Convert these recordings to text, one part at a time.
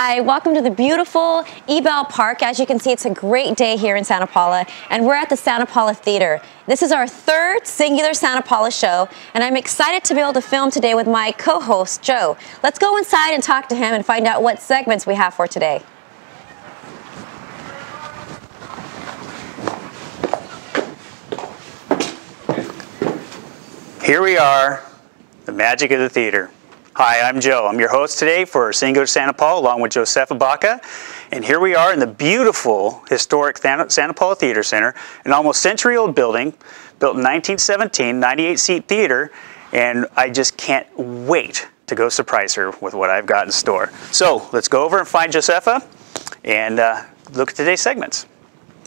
Hi, welcome to the beautiful Ebell Park. As you can see, it's a great day here in Santa Paula, and we're at the Santa Paula Theater. This is our third singular Santa Paula show, and I'm excited to be able to film today with my co-host, Joe. Let's go inside and talk to him and find out what segments we have for today. Here we are, the magic of the theater. Hi, I'm Joe. I'm your host today for Singular Santa Paula along with Josefa Baca. And here we are in the beautiful historic Santa Paula Theater Center, an almost century-old building built in 1917, 98-seat theater, and I just can't wait to go surprise her with what I've got in store. So let's go over and find Josefa and look at today's segments.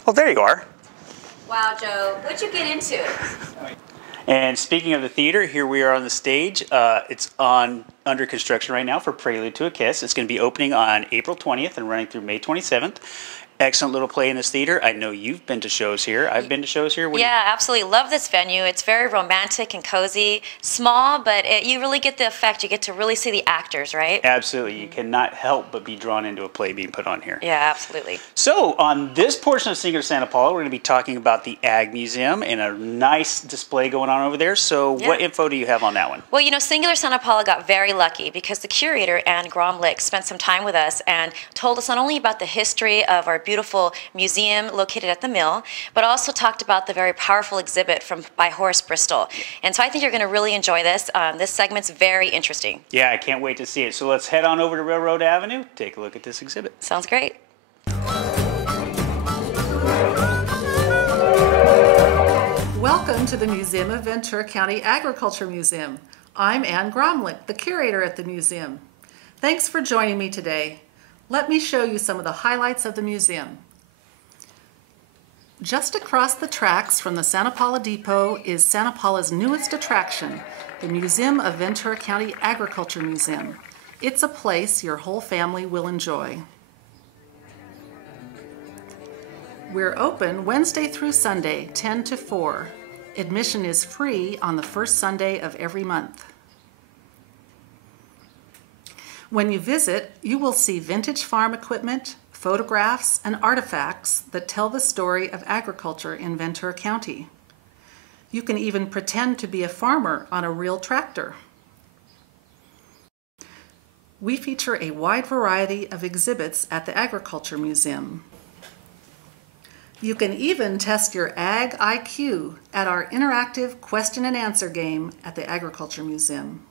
Oh, there you are. Wow, Joe, what'd you get into? And speaking of the theater, here we are on the stage. It's under construction right now for Prelude to a Kiss. It's going to be opening on April 20th and running through May 27th. Excellent little play in this theater. I know you've been to shows here. I've been to shows here. Yeah, absolutely. Love this venue. It's very romantic and cozy. Small, but you really get the effect. You get to really see the actors, right? Absolutely. You cannot help but be drawn into a play being put on here. Yeah, absolutely. So on this portion of Singular Santa Paula, we're going to be talking about the Ag Museum and a nice display going on over there. So what info do you have on that one? Well, you know, Singular Santa Paula got very lucky because the curator, Anne Gromlich, spent some time with us and told us not only about the history of our beautiful museum located at the mill, but also talked about the very powerful exhibit by Horace Bristol. And so I think you're going to really enjoy this. This segment's very interesting. Yeah, I can't wait to see it. So let's head on over to Railroad Avenue, take a look at this exhibit. Sounds great. Welcome to the Museum of Ventura County Agriculture Museum. I'm Anne Gromlich, the curator at the museum. Thanks for joining me today. Let me show you some of the highlights of the museum. Just across the tracks from the Santa Paula Depot is Santa Paula's newest attraction, the Museum of Ventura County Agriculture Museum. It's a place your whole family will enjoy. We're open Wednesday through Sunday, 10 to 4. Admission is free on the first Sunday of every month. When you visit, you will see vintage farm equipment, photographs, and artifacts that tell the story of agriculture in Ventura County. You can even pretend to be a farmer on a real tractor. We feature a wide variety of exhibits at the Agriculture Museum. You can even test your Ag IQ at our interactive question and answer game at the Agriculture Museum.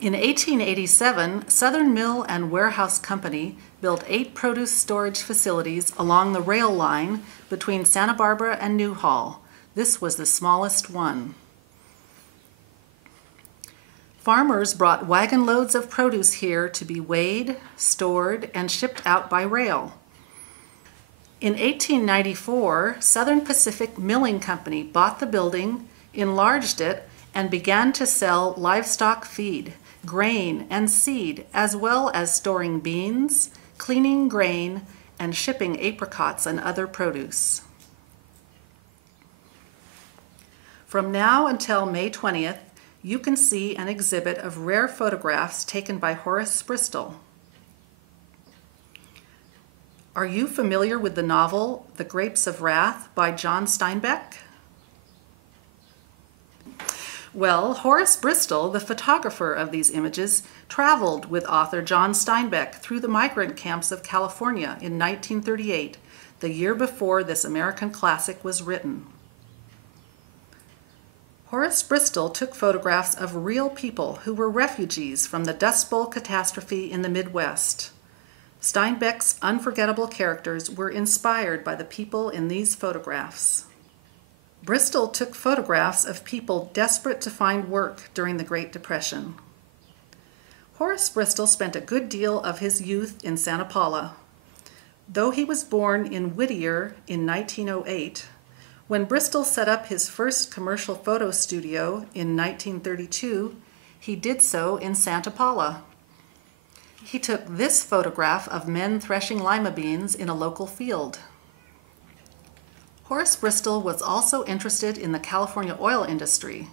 In 1887, Southern Mill and Warehouse Company built 8 produce storage facilities along the rail line between Santa Barbara and Newhall. This was the smallest one. Farmers brought wagon loads of produce here to be weighed, stored, and shipped out by rail. In 1894, Southern Pacific Milling Company bought the building, enlarged it, and began to sell livestock feed, grain, and seed, as well as storing beans, cleaning grain, and shipping apricots and other produce. From now until May 20th, you can see an exhibit of rare photographs taken by Horace Bristol. Are you familiar with the novel The Grapes of Wrath by John Steinbeck? Well, Horace Bristol, the photographer of these images, traveled with author John Steinbeck through the migrant camps of California in 1938, the year before this American classic was written. Horace Bristol took photographs of real people who were refugees from the Dust Bowl catastrophe in the Midwest. Steinbeck's unforgettable characters were inspired by the people in these photographs. Bristol took photographs of people desperate to find work during the Great Depression. Horace Bristol spent a good deal of his youth in Santa Paula. Though he was born in Whittier in 1908, when Bristol set up his first commercial photo studio in 1932, he did so in Santa Paula. He took this photograph of men threshing lima beans in a local field. Horace Bristol was also interested in the California oil industry.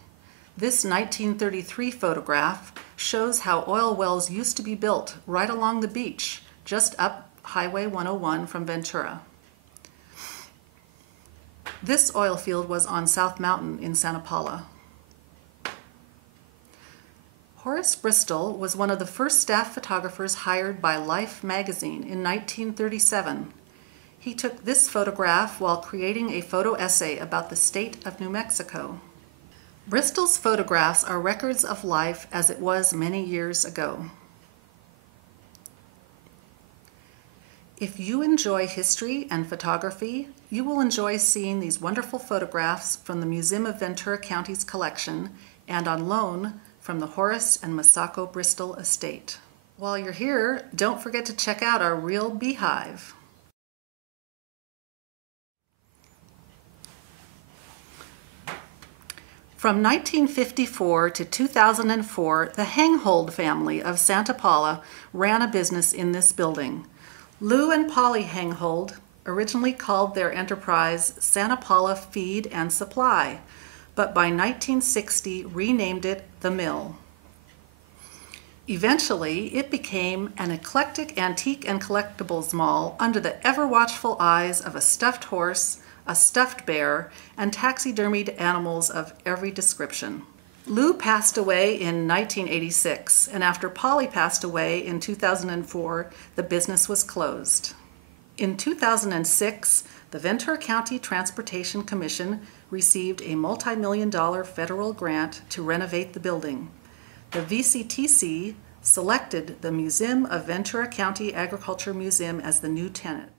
This 1933 photograph shows how oil wells used to be built right along the beach, just up Highway 101 from Ventura. This oil field was on South Mountain in Santa Paula. Horace Bristol was one of the first staff photographers hired by Life magazine in 1937. He took this photograph while creating a photo essay about the state of New Mexico. Bristol's photographs are records of life as it was many years ago. If you enjoy history and photography, you will enjoy seeing these wonderful photographs from the Museum of Ventura County's collection and on loan from the Horace and Masako Bristol estate. While you're here, don't forget to check out our real beehive. From 1954 to 2004, the Hanghold family of Santa Paula ran a business in this building. Lou and Polly Hanghold originally called their enterprise Santa Paula Feed and Supply, but by 1960 renamed it The Mill. Eventually, it became an eclectic antique and collectibles mall under the ever-watchful eyes of a stuffed horse, a stuffed bear, and taxidermied animals of every description. Lou passed away in 1986, and after Polly passed away in 2004, the business was closed. In 2006, the Ventura County Transportation Commission received a multi-million-dollar federal grant to renovate the building. The VCTC selected the Museum of Ventura County Agriculture Museum as the new tenant.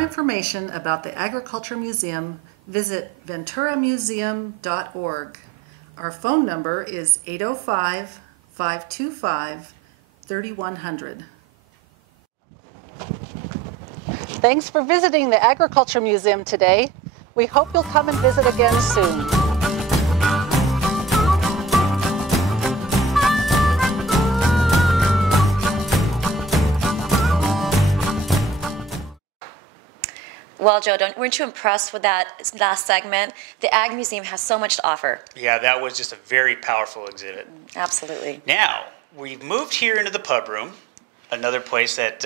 Information about the Agriculture Museum, visit venturamuseum.org. Our phone number is 805-525-3100. Thanks for visiting the Agriculture Museum today. We hope you'll come and visit again soon. Well, Joe, weren't you impressed with that last segment? The Ag Museum has so much to offer. Yeah, that was just a very powerful exhibit. Absolutely. Now, we've moved here into the pub room, another place that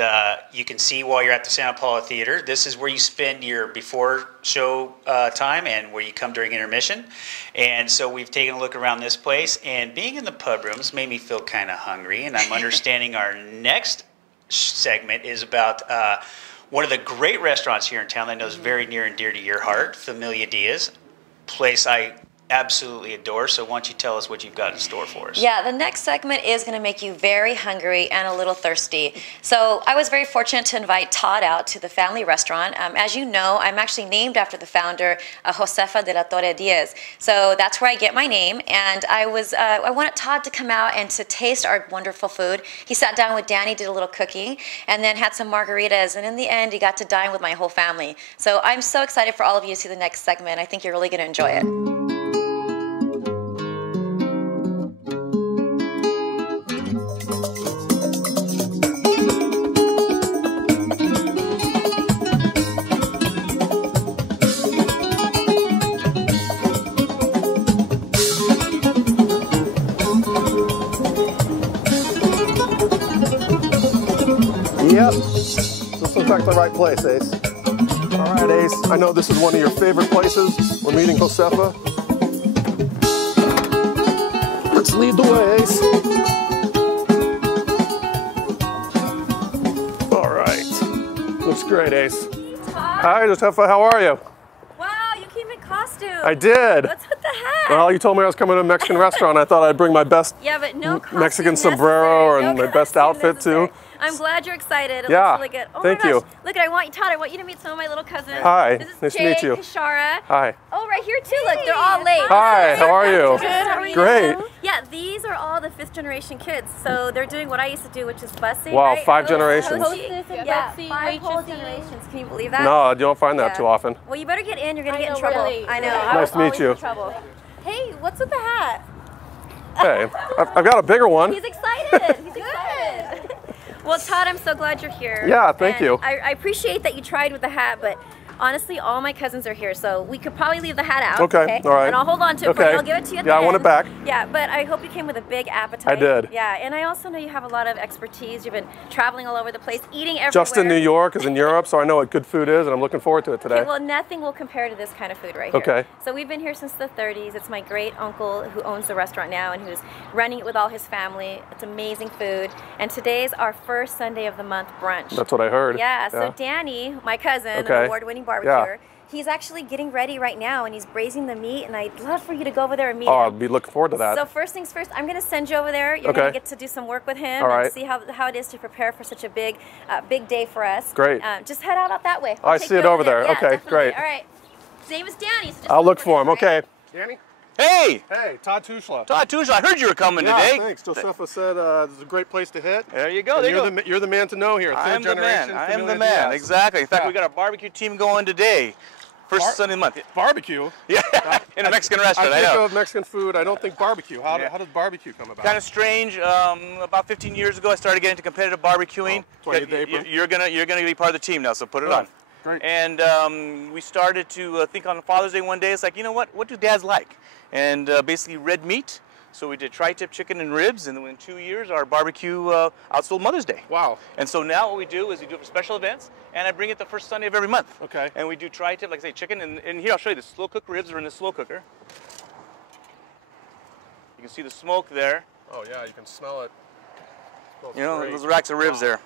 you can see while you're at the Santa Paula Theater. This is where you spend your before show time and where you come during intermission. And so we've taken a look around this place, and being in the pub rooms made me feel kind of hungry, and I'm understanding our next segment is about one of the great restaurants here in town that I know is very near and dear to your heart, Familia Diaz, place I absolutely adore. So why don't you tell us what you've got in store for us? Yeah, the next segment is going to make you very hungry and a little thirsty. So I was very fortunate to invite Todd out to the family restaurant. As you know, I'm actually named after the founder, Josefa de la Torre Diaz. So that's where I get my name. And I wanted Todd to come out and to taste our wonderful food. He sat down with Danny, did a little cooking, and then had some margaritas. And in the end, he got to dine with my whole family. So I'm so excited for all of you to see the next segment. I think you're really going to enjoy it. Yep, this looks like the right place, Ace. All right, Ace, I know this is one of your favorite places. We're meeting Josefa. Let's lead the way, Ace. All right, looks great, Ace. Hi, Josefa, how are you? Wow, you came in costume. I did. What's with the hat? Well, you told me I was coming to a Mexican restaurant. I thought I'd bring my best Mexican sombrero and my best outfit too. I'm glad you're excited. It Yeah, looks really good. Oh thank my you. gosh. Look, Todd, I want you to meet some of my little cousins. Hi, this is nice to Jay, meet you. Kashara. Hi. Oh, right here too. Look, they're all late. Hi, how are you? Good, how are you? Great. Yeah, these are all the 5th generation kids. So they're doing what I used to do, which is busing. Wow, right? 5 generations. Yeah, 5 whole generations. Can you believe that? No, you don't find that too often. Well, you better get in. You're going to get in trouble. Really. I know. Nice to meet you. Hey, what's with the hat? Hey, I've got a bigger one. He's excited. He's excited. Well, Todd, I'm so glad you're here. Yeah, thank you. I appreciate that you tried with the hat, but honestly, all my cousins are here, so we could probably leave the hat out. Okay, all right. And I'll hold on to it for you. I'll give it to you at the Yeah, end. I want it back. Yeah, but I hope you came with a big appetite. I did. Yeah, and I also know you have a lot of expertise. You've been traveling all over the place, eating everywhere. Just in New York is in Europe, so I know what good food is, and I'm looking forward to it today. Okay, well, nothing will compare to this kind of food right here. Okay. So we've been here since the 30s. It's my great uncle who owns the restaurant now and who's running it with all his family. It's amazing food. And today's our first Sunday of the month brunch. That's what I heard. Yeah, so Danny, my cousin, an Okay. award-winning barbecuer, Yeah. he's actually getting ready right now and he's braising the meat, and I'd love for you to go over there and meet Oh, him. I'll be looking forward to that. So first things first, I'm going to send you over there. You're Okay. going to get to do some work with him All and right. see how it is to prepare for such a big day for us. Great. Just head out that way. I I'll take see you it over there. Yeah, Okay, definitely. great. All right. His name is Danny. So just I'll look for him. him. Okay. Danny? Hey! Hey, Todd Tushla. Todd Tushla, I heard you were coming Yeah, today. thanks. Josefa said this is a great place to hit. There you go. And There you go. you're the man to know here. I'm the man. I am the familia man. Diaz. Exactly. In fact, Yeah. we got our barbecue team going today. First Sunday of the month. Barbecue? Yeah, in a Mexican restaurant, I I think know. of Mexican food. I don't think barbecue. How Yeah. does barbecue come about? Kind of strange. About 15 years ago, I started getting into competitive barbecuing. Oh, that's why you the apron? You're gonna be part of the team now, so put it Oh, on. great. And we started to think on Father's Day one day. It's like, you know what? What do dads like? And basically red meat. So we did tri-tip chicken and ribs, and then in 2 years, our barbecue outsold Mother's Day. Wow. And so now what we do is we do it for special events, and I bring it the first Sunday of every month. Okay. And we do tri-tip, like I say, chicken, and here I'll show you the slow cooked ribs are in the slow cooker. You can see the smoke there. Oh yeah, you can smell it. Smells You know, great. those racks of ribs there.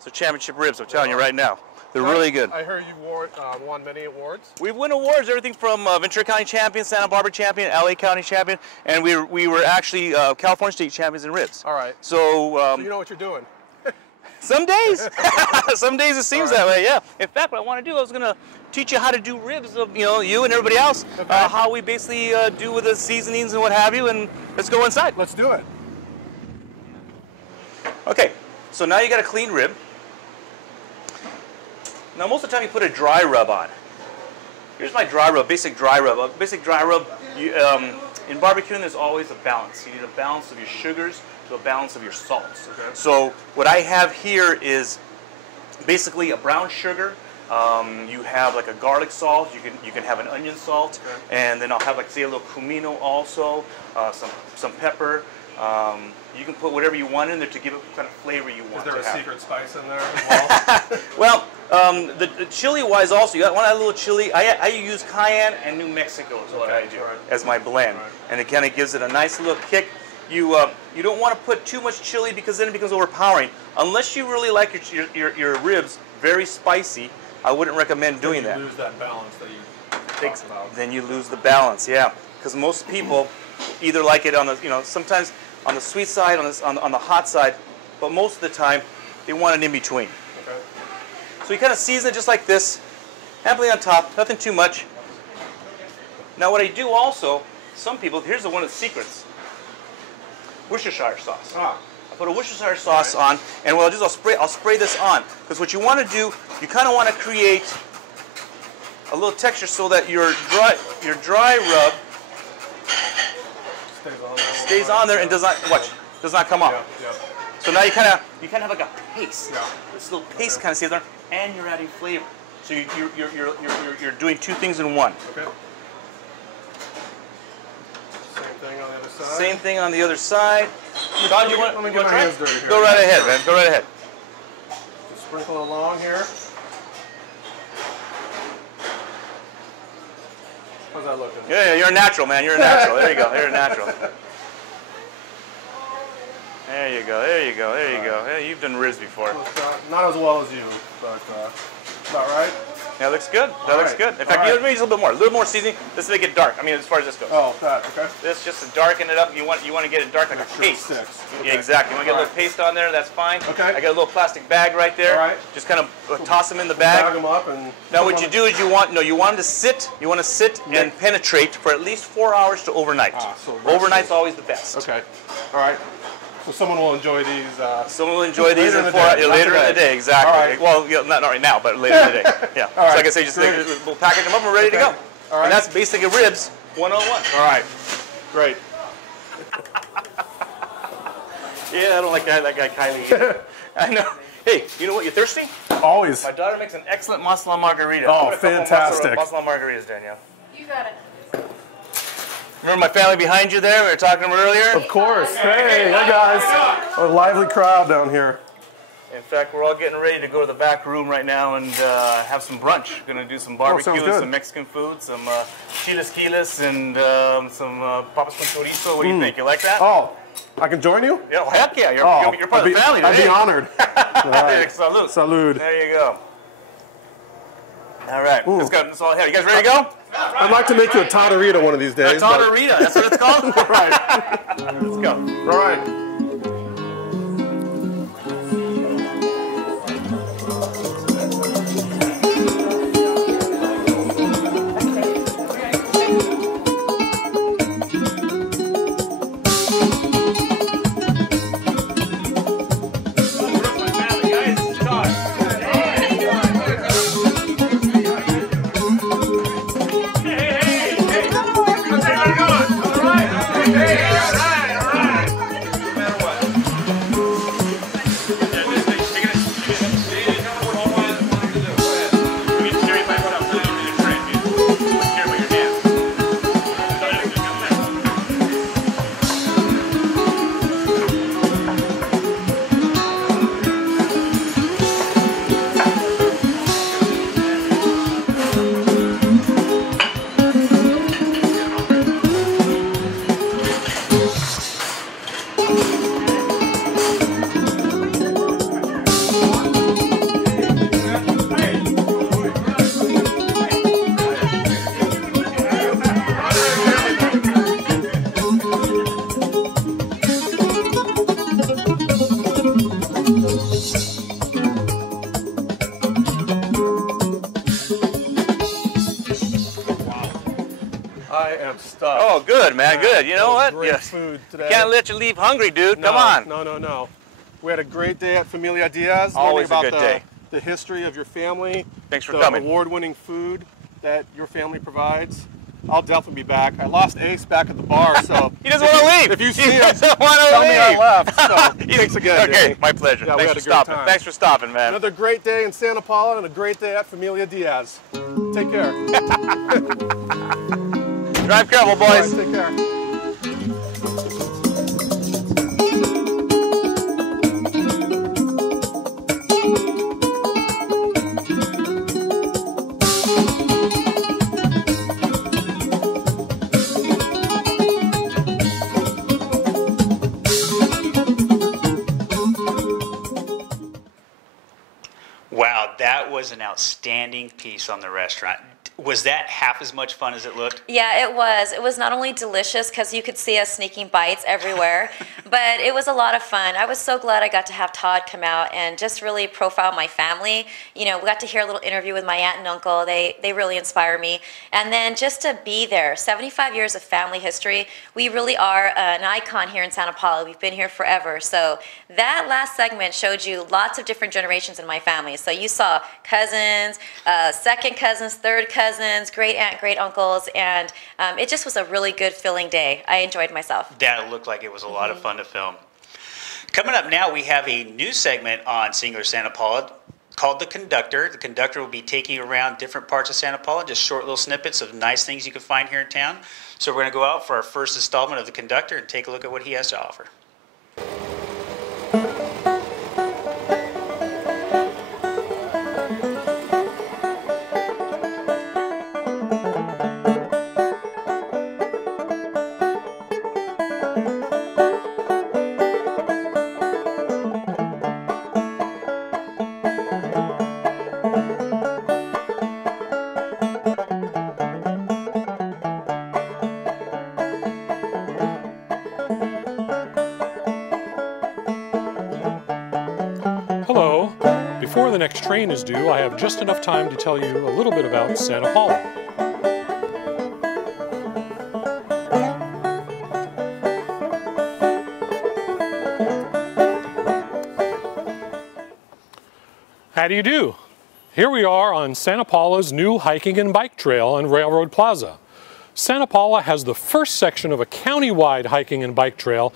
So championship ribs, I'm telling you right now. They're really good. I heard you won many awards. We've won awards, everything from Ventura County champion, Santa Barbara champion, LA County champion, and we were actually California State champions in ribs. All right. So, So you know what you're doing. some days, some days it seems that way. Yeah. In fact, what I want to do, I was going to teach you how to do ribs of you and everybody else, how we basically do with the seasonings and what have you, and let's go inside. Let's do it. Okay. So now you got a clean rib. Now most of the time you put a dry rub on. Here's my dry rub, basic dry rub. Basic dry rub, in barbecuing there's always a balance. You need a balance of your sugars to a balance of your salts. Okay. So what I have here is basically a brown sugar. You have like a garlic salt. You can have an onion salt, and then I'll have like say a little cumino also, some pepper. You can put whatever you want in there to give it what kind of flavor you want. Is there to a have. secret spice in there as well? Well, the chili-wise also, you want a little chili. I use cayenne and New Mexico is what I do as my blend, and it kind of gives it a nice little kick. You don't want to put too much chili because then it becomes overpowering. Unless you really like your ribs very spicy, I wouldn't recommend doing that. You lose that balance that you talked about. Then you lose the balance, yeah. Because most people either like it on the sometimes on the sweet side, on the hot side, but most of the time they want it in between. Okay. So you kind of season it just like this, amply on top, nothing too much. Now what I do also, some people, here's one of the secrets, Worcestershire sauce. Ah. I put a Worcestershire sauce on, and what I'll do is I'll spray this on, because what you want to do, you kind of want to create a little texture so that your dry rub stays on there and does not come off. Yeah. So now you kind of have like a paste. Yeah. This little paste kind of stays there, and you're adding flavor. So you're doing two things in one. Okay. Same thing on the other side. Same thing on the other side. Todd, you want Let me to get my try? hands dirty here. Go right ahead, man. Go right ahead. Just sprinkle along here. How's that looking? Yeah, you're a natural, man. You're a natural. There you go. You're a natural. There you go. There you go. There you go. Yeah, you've done ribs before. Not as well as you, but about right. Yeah, looks good. That looks good. In fact, you need a little more seasoning. This will make it dark. I mean, as far as this goes. Oh, that, okay. This just to darken it up. You want to get it dark like a Sure it paste. sticks. Yeah, Okay. exactly. You want to get a little paste on there. That's fine. Okay. I got a little plastic bag right there. All right. Just kind of toss them in the Bag bag. them up and. Now, what you do is you want them to sit. You want to sit and penetrate for at least 4 hours to overnight. So Overnight's always the best. Okay. All right. So someone will enjoy these. Someone will enjoy these Later in in the 4 day. hours. Not Later in the today. day, exactly. All right. Well, not right now, but later in the day. Yeah. All right. So like I say, just Great. we'll package them up and we're ready to go. All right. And that's basically ribs 101. All right. Great. Yeah, I don't like that guy Kylie either. I know. Hey, you know what? You thirsty? Always. My daughter makes an excellent mozzarella margarita. Oh, Put a couple fantastic. Mozzarella margaritas, Danielle. You got it. Remember my family behind you there? We were talking to them earlier. Of course. Hey guys. A lively crowd down here. In fact, we're all getting ready to go to the back room right now and have some brunch. We're going to do some barbecue sounds and good. some Mexican food, some chilaquiles and some papas con chorizo. What do you think? You like that? Oh, I can join you? Yeah, well, heck yeah. You're part of the family I'd today. be honored. Right. Salud. Salud. There you go. All right. That's all I have. You guys ready to go? I'd like to make you a tatarita one of these days. A tatarita. That's what it's called? Right. Let's go. All right. I am stuffed. Oh, good, man. Good. You know what? Great food today. Can't let you leave hungry, dude. No, Come on. No. We had a great day at Familia Diaz. Always learning a about good day. The history of your family. Thanks for the coming. award-winning food that your family provides. I'll definitely be back. I lost Ace back at the bar, so He doesn't want to leave. if you see he him, doesn't want to tell leave. me I left. So thanks again. Okay, Danny. my pleasure. Yeah, we Thanks had for a great stopping. time. Thanks for stopping, man. Another great day in Santa Paula and a great day at Familia Diaz. Take care. Drive careful, All boys. right, take care. Wow, that was an outstanding piece on the restaurant. Was that half as much fun as it looked? Yeah, it was. It was not only delicious because you could see us sneaking bites everywhere, but it was a lot of fun. I was so glad I got to have Todd come out and just really profile my family. You know, we got to hear a little interview with my aunt and uncle. They really inspire me. And then just to be there, 75 years of family history, we really are an icon here in Santa Paula. We've been here forever. So that last segment showed you lots of different generations in my family. So you saw cousins, second cousins, third cousins, great aunt, great uncles, and it just was a really good filling day. I enjoyed myself. That looked like it was a lot of fun to film. Coming up now, we have a new segment on Singular Santa Paula called The Conductor. The Conductor will be taking you around different parts of Santa Paula, just short little snippets of nice things you can find here in town. So we're going to go out for our first installment of The Conductor and take a look at what he has to offer. Hello. Before the next train is due, I have just enough time to tell you a little bit about Santa Paula. How do you do? Here we are on Santa Paula's new hiking and bike trail on Railroad Plaza. Santa Paula has the first section of a county-wide hiking and bike trail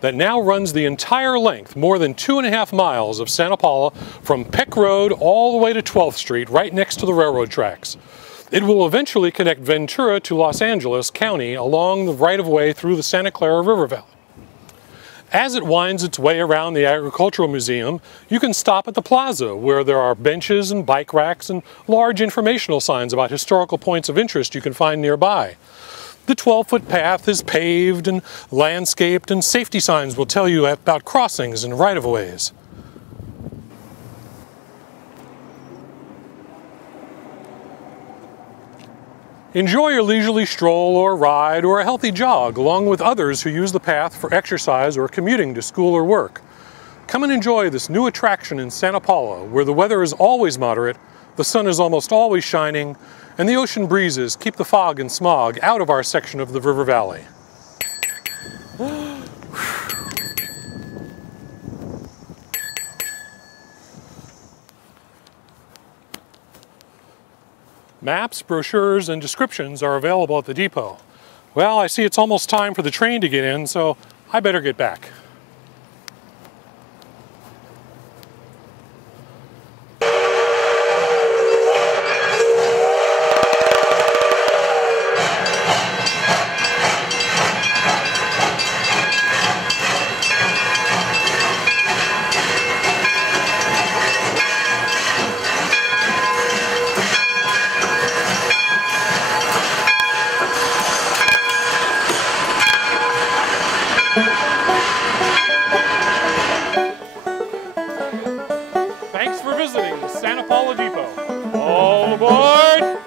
that now runs the entire length, more than 2.5 miles of Santa Paula from Peck Road all the way to 12th Street, right next to the railroad tracks. It will eventually connect Ventura to Los Angeles County along the right-of-way through the Santa Clara River Valley. As it winds its way around the Agricultural Museum, you can stop at the plaza where there are benches and bike racks and large informational signs about historical points of interest you can find nearby. The 12-foot path is paved and landscaped, and safety signs will tell you about crossings and right-of-ways. Enjoy your leisurely stroll or ride or a healthy jog along with others who use the path for exercise or commuting to school or work. Come and enjoy this new attraction in Santa Paula, where the weather is always moderate, the sun is almost always shining, and the ocean breezes keep the fog and smog out of our section of the river valley. Maps, brochures, and descriptions are available at the depot. Well, I see it's almost time for the train to get in, so I better get back. Thanks for visiting the Santa Paula Depot. All aboard!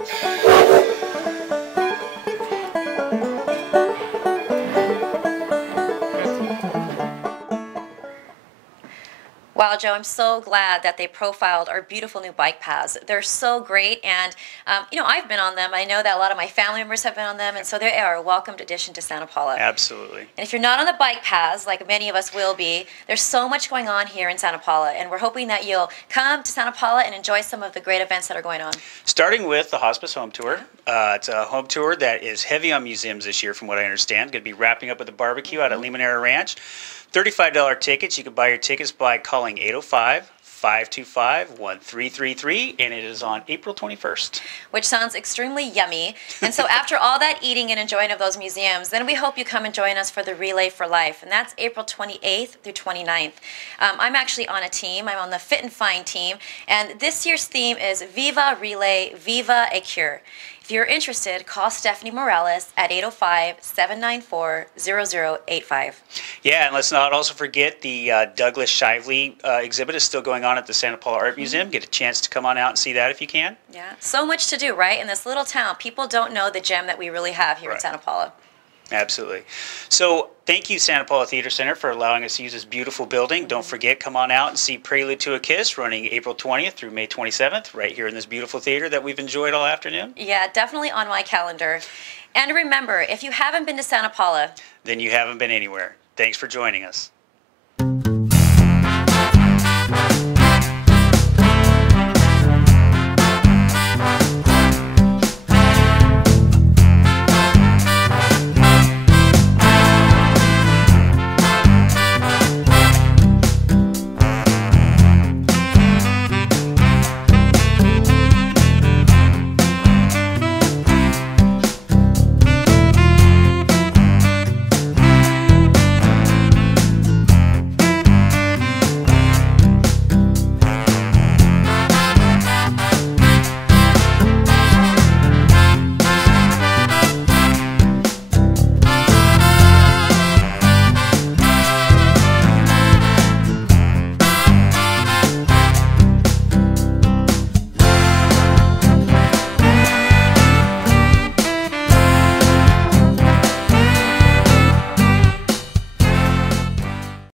Wow, Joe, I'm so glad that they profiled our beautiful new bike paths. They're so great, and you know, I've been on them. I know that a lot of my family members have been on them, and so they are a welcomed addition to Santa Paula. Absolutely. And if you're not on the bike paths, like many of us will be, there's so much going on here in Santa Paula, and we're hoping that you'll come to Santa Paula and enjoy some of the great events that are going on. Starting with the Hospice Home Tour. It's a home tour that is heavy on museums this year, from what I understand. Going to be wrapping up with a barbecue out at Limonera Ranch. $35 tickets. You can buy your tickets by calling 805-525-1333, and it is on April 21st. Which sounds extremely yummy. And so after all that eating and enjoying of those museums, then we hope you come and join us for the Relay for Life, and that's April 28th through 29th. I'm actually on a team. I'm on the Fit and Fine team, and this year's theme is Viva Relay, Viva a Cure. If you're interested, call Stephanie Morales at 805-794-0085. Yeah, and let's not also forget the Douglas Shively exhibit is still going on at the Santa Paula Art Museum. Get a chance to come on out and see that if you can. Yeah, so much to do, right? In this little town, people don't know the gem that we really have here in Santa Paula. Absolutely. So thank you, Santa Paula Theater Center, for allowing us to use this beautiful building. Don't forget, come on out and see Prelude to a Kiss running April 20th through May 27th right here in this beautiful theater that we've enjoyed all afternoon. Yeah, definitely on my calendar. And remember, if you haven't been to Santa Paula, then you haven't been anywhere. Thanks for joining us.